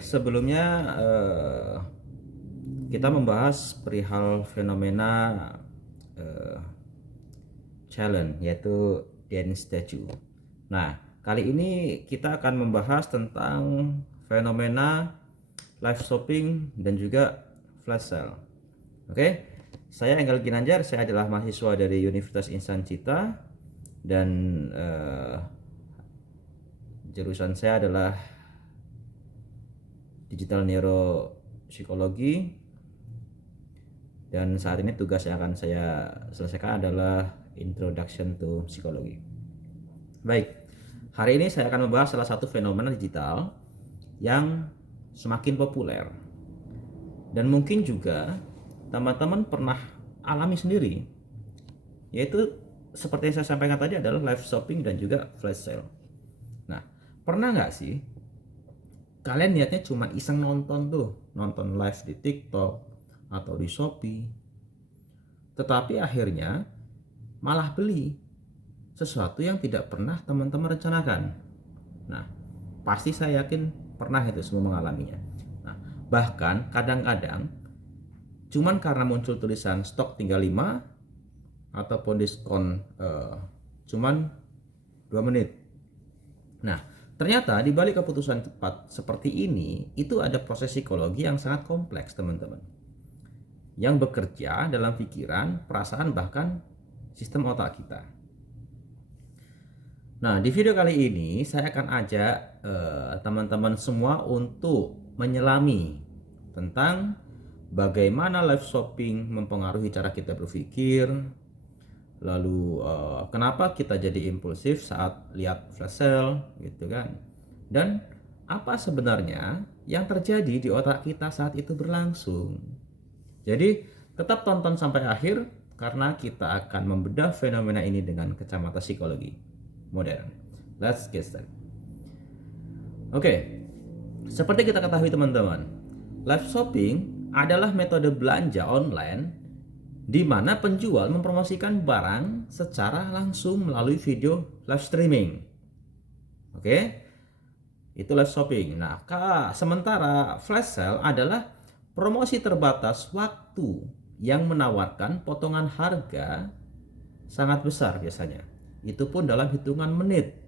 Sebelumnya kita membahas perihal fenomena eh, challenge, yaitu dance statue. Nah, kali ini kita akan membahas tentang fenomena live shopping dan juga flash sale. Oke, saya Enggal Ginanjar, saya adalah mahasiswa dari Universitas Insan Cita dan jurusan saya adalah digital neuropsikologi, dan saat ini tugas yang akan saya selesaikan adalah introduction to psychology. Baik, hari ini saya akan membahas salah satu fenomena digital yang semakin populer dan mungkin juga teman-teman pernah alami sendiri, yaitu seperti yang saya sampaikan tadi adalah live shopping dan juga flash sale. Nah, pernah nggak sih kalian niatnya cuma iseng nonton live di TikTok atau di Shopee, tetapi akhirnya malah beli sesuatu yang tidak pernah teman-teman rencanakan? Nah, pasti saya yakin pernah itu semua mengalaminya. Nah, bahkan kadang-kadang cuman karena muncul tulisan stok tinggal 5 ataupun diskon cuman 2 menit. Nah, ternyata di balik keputusan cepat seperti ini itu ada proses psikologi yang sangat kompleks, teman-teman, yang bekerja dalam pikiran, perasaan, bahkan sistem otak kita. Nah, di video kali ini saya akan ajak teman-teman semua untuk menyelami tentang bagaimana live shopping mempengaruhi cara kita berpikir, lalu kenapa kita jadi impulsif saat lihat flash sale gitu kan, dan apa sebenarnya yang terjadi di otak kita saat itu berlangsung. Jadi tetap tonton sampai akhir karena kita akan membedah fenomena ini dengan kacamata psikologi modern. Let's get started. Oke, seperti kita ketahui teman-teman, live shopping adalah metode belanja online di mana penjual mempromosikan barang secara langsung melalui video live streaming. Oke, itu live shopping. Nah, sementara flash sale adalah promosi terbatas waktu yang menawarkan potongan harga sangat besar biasanya. Itu pun dalam hitungan menit.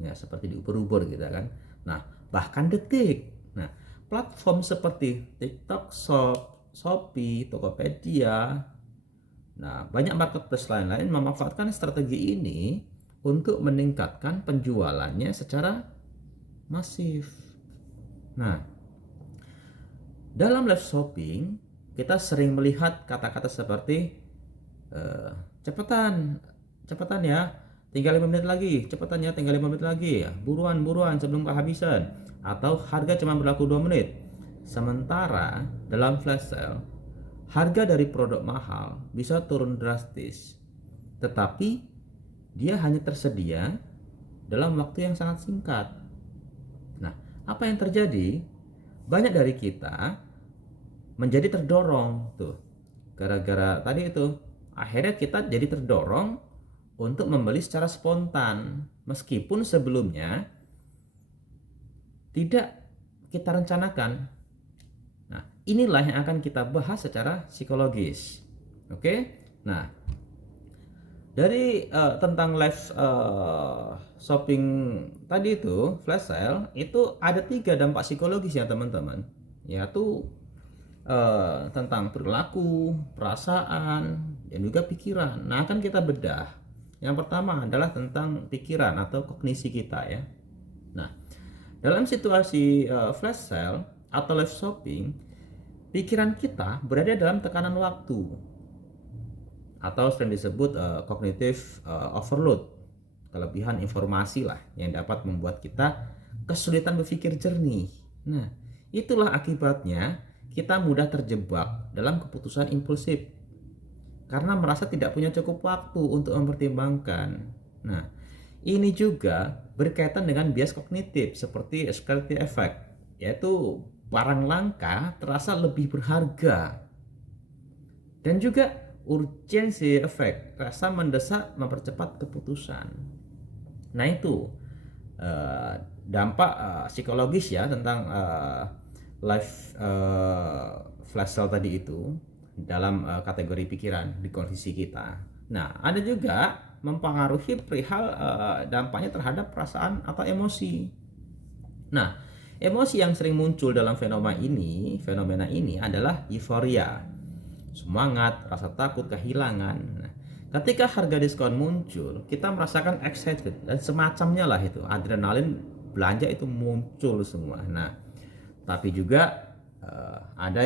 Ya, seperti di Uber gitu kan. Nah, bahkan detik. Nah, platform seperti TikTok Shop, Shopee, Tokopedia, nah, banyak marketplace lain-lain memanfaatkan strategi ini untuk meningkatkan penjualannya secara masif. Nah, dalam live shopping kita sering melihat kata-kata seperti cepetan ya, tinggal 5 menit lagi, cepetan ya, tinggal 5 menit lagi ya, buruan sebelum kehabisan, atau harga cuma berlaku 2 menit. Sementara dalam flash sale, harga dari produk mahal bisa turun drastis, tetapi dia hanya tersedia dalam waktu yang sangat singkat. Nah, apa yang terjadi? Banyak dari kita menjadi terdorong tuh gara-gara tadi itu. Akhirnya kita jadi terdorong untuk membeli secara spontan meskipun sebelumnya tidak kita rencanakan. Nah, inilah yang akan kita bahas secara psikologis. Oke? Nah, dari tentang live shopping tadi itu, flash sale, itu ada 3 dampak psikologis ya teman-teman, yaitu tentang perilaku, perasaan, dan juga pikiran. Nah, akan kita bedah. Yang pertama adalah tentang pikiran atau kognisi kita ya. Nah, dalam situasi flash sale atau live shopping, pikiran kita berada dalam tekanan waktu atau sering disebut cognitive overload, kelebihan informasi lah yang dapat membuat kita kesulitan berpikir jernih. Nah, itulah akibatnya kita mudah terjebak dalam keputusan impulsif karena merasa tidak punya cukup waktu untuk mempertimbangkan. Nah, ini juga berkaitan dengan bias kognitif seperti scarcity effect, yaitu barang langka terasa lebih berharga, dan juga urgency effect, rasa mendesak mempercepat keputusan. Nah, itu dampak psikologis ya tentang live flash cell tadi itu dalam kategori pikiran di kondisi kita. Nah, ada juga mempengaruhi perihal dampaknya terhadap perasaan atau emosi. Nah, emosi yang sering muncul dalam fenomena ini adalah euforia, semangat, rasa takut, kehilangan. Nah, ketika harga diskon muncul, kita merasakan excited dan semacamnya lah itu. Adrenalin belanja itu muncul semua. Nah, tapi juga ada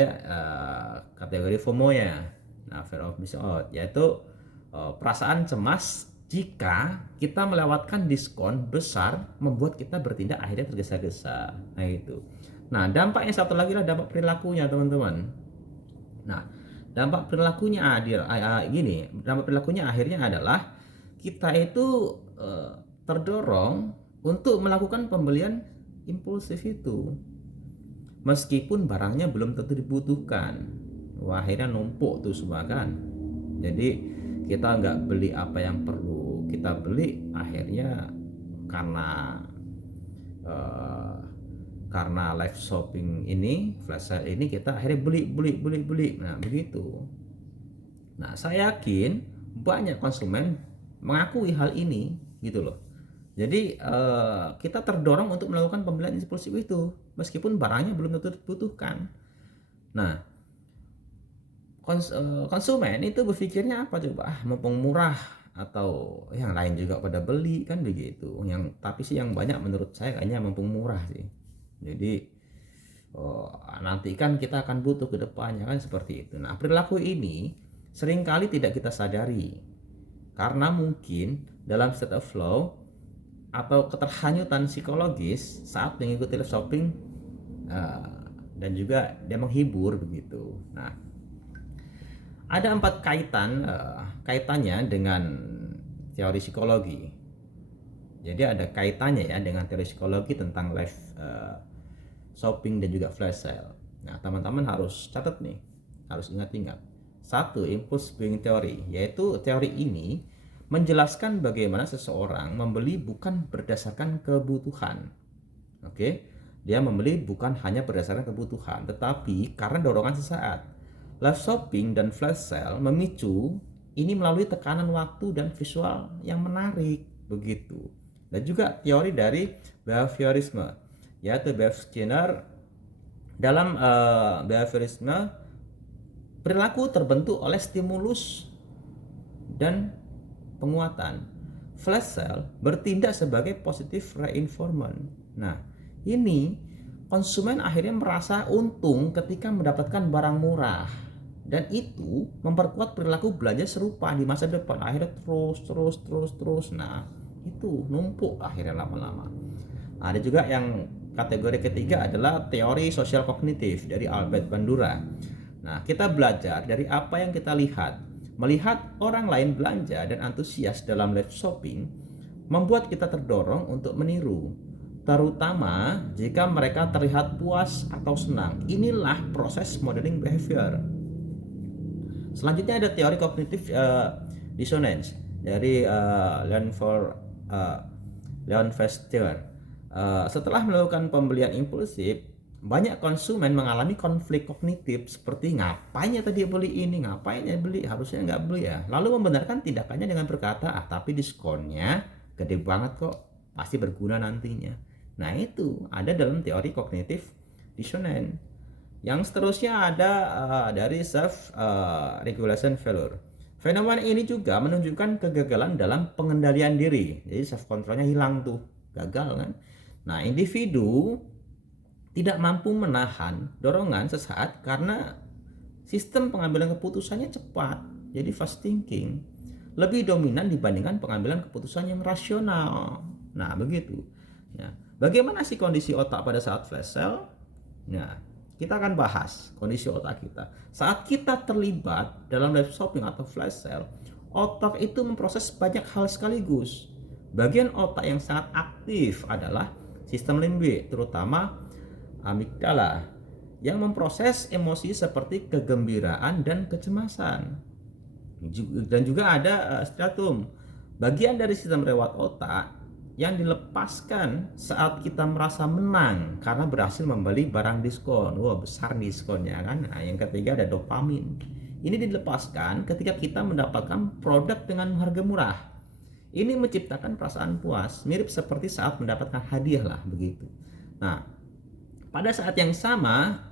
kategori FOMO ya. Nah, fear of missing out, yaitu perasaan cemas jika kita melewatkan diskon besar membuat kita bertindak akhirnya tergesa-gesa. Nah itu. Nah, dampaknya satu lagi adalah dampak perilakunya, teman-teman. Nah, dampak perilakunya dampak perilakunya akhirnya adalah kita itu terdorong untuk melakukan pembelian impulsif itu. Meskipun barangnya belum tentu dibutuhkan. Wah, akhirnya numpuk tuh semua kan. Jadi kita nggak beli apa yang perlu kita beli, akhirnya karena live shopping ini, flash sale ini, kita akhirnya beli. Nah begitu. Nah, saya yakin banyak konsumen mengakui hal ini gitu loh. Jadi kita terdorong untuk melakukan pembelian impulsif itu meskipun barangnya belum tentu dibutuhkan. Nah, konsumen itu berpikirnya apa coba? Mumpung murah, atau yang lain juga pada beli kan begitu. Tapi sih yang banyak menurut saya kayaknya mumpung murah sih. Jadi nanti kan kita akan butuh ke depannya kan, seperti itu. Nah, perilaku ini seringkali tidak kita sadari karena mungkin dalam state of flow atau keterhanyutan psikologis saat mengikuti live shopping, dan juga dia menghibur begitu. Nah, ada 4 kaitannya dengan teori psikologi. Jadi ada kaitannya ya dengan teori psikologi tentang live shopping dan juga flash sale. Nah, teman-teman harus catat nih, harus ingat-ingat. 1, impulse buying theory, yaitu teori ini menjelaskan bagaimana seseorang membeli bukan berdasarkan kebutuhan. Oke, dia membeli bukan hanya berdasarkan kebutuhan, tetapi karena dorongan sesaat. Live shopping dan flash sale memicu ini melalui tekanan waktu dan visual yang menarik begitu. Dan juga teori dari behaviorisme, yaitu B.F. Skinner. Dalam behaviorisme, perilaku terbentuk oleh stimulus dan penguatan. Flash sale bertindak sebagai positive reinforcement. Nah, ini konsumen akhirnya merasa untung ketika mendapatkan barang murah, dan itu memperkuat perilaku belanja serupa di masa depan. Akhirnya terus. Nah, itu numpuk akhirnya lama-lama. Ada juga yang kategori ketiga adalah teori sosial kognitif dari Albert Bandura. Nah, kita belajar dari apa yang kita lihat. Melihat orang lain belanja dan antusias dalam live shopping membuat kita terdorong untuk meniru, terutama jika mereka terlihat puas atau senang. Inilah proses modeling behavior. Selanjutnya ada teori kognitif dissonance dari Leon Festinger. Setelah melakukan pembelian impulsif, banyak konsumen mengalami konflik kognitif seperti ngapain ya tadi beli ini, ngapain ya beli, harusnya nggak beli ya. Lalu membenarkan tindakannya dengan berkata, tapi diskonnya gede banget kok, pasti berguna nantinya. Nah, itu ada dalam teori kognitif dissonance. Yang seterusnya ada dari self regulation failure. Fenomena ini juga menunjukkan kegagalan dalam pengendalian diri. Jadi self controlnya hilang tuh, gagal kan. Nah, individu tidak mampu menahan dorongan sesaat karena sistem pengambilan keputusannya cepat. Jadi fast thinking lebih dominan dibandingkan pengambilan keputusan yang rasional. Nah, begitu. Ya. Bagaimana sih kondisi otak pada saat flash sale? Nah, kita akan bahas kondisi otak kita. Saat kita terlibat dalam live shopping atau flash sale, otak itu memproses banyak hal sekaligus. Bagian otak yang sangat aktif adalah sistem limbik, terutama amigdala, yang memproses emosi seperti kegembiraan dan kecemasan. Dan juga ada striatum, bagian dari sistem reward otak yang dilepaskan saat kita merasa menang karena berhasil membeli barang diskon. Wah, besar diskonnya kan. Nah, yang ketiga ada dopamin. Ini dilepaskan ketika kita mendapatkan produk dengan harga murah. Ini menciptakan perasaan puas, mirip seperti saat mendapatkan hadiah lah begitu. Nah, pada saat yang sama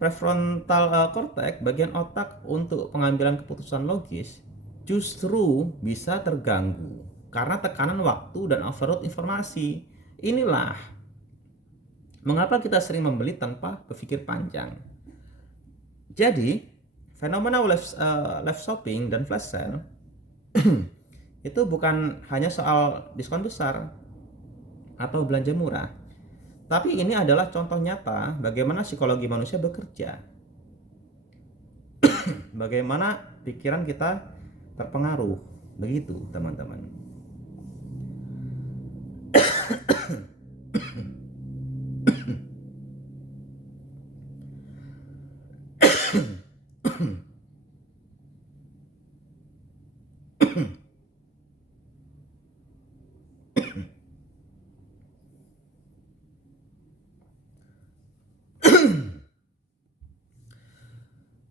prefrontal cortex, bagian otak untuk pengambilan keputusan logis, justru bisa terganggu karena tekanan waktu dan overload informasi. Inilah mengapa kita sering membeli tanpa berpikir panjang. Jadi, fenomena live shopping dan flash sale itu bukan hanya soal diskon besar atau belanja murah, tapi ini adalah contoh nyata bagaimana psikologi manusia bekerja. Bagaimana pikiran kita terpengaruh. Begitu, teman-teman.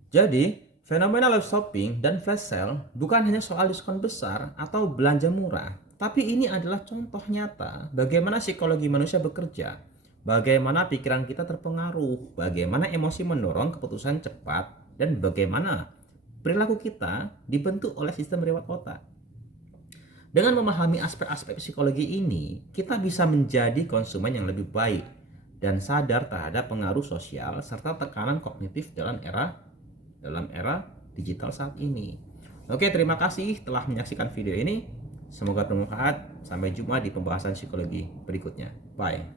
Jadi, fenomena live shopping dan flash sale bukan hanya soal diskon besar atau belanja murah, tapi ini adalah contoh nyata bagaimana psikologi manusia bekerja, bagaimana pikiran kita terpengaruh, bagaimana emosi mendorong keputusan cepat, dan bagaimana perilaku kita dibentuk oleh sistem reward otak. Dengan memahami aspek-aspek psikologi ini, kita bisa menjadi konsumen yang lebih baik dan sadar terhadap pengaruh sosial serta tekanan kognitif dalam era digital saat ini. Oke, terima kasih telah menyaksikan video ini. Semoga bermanfaat. Sampai jumpa di pembahasan psikologi berikutnya. Bye.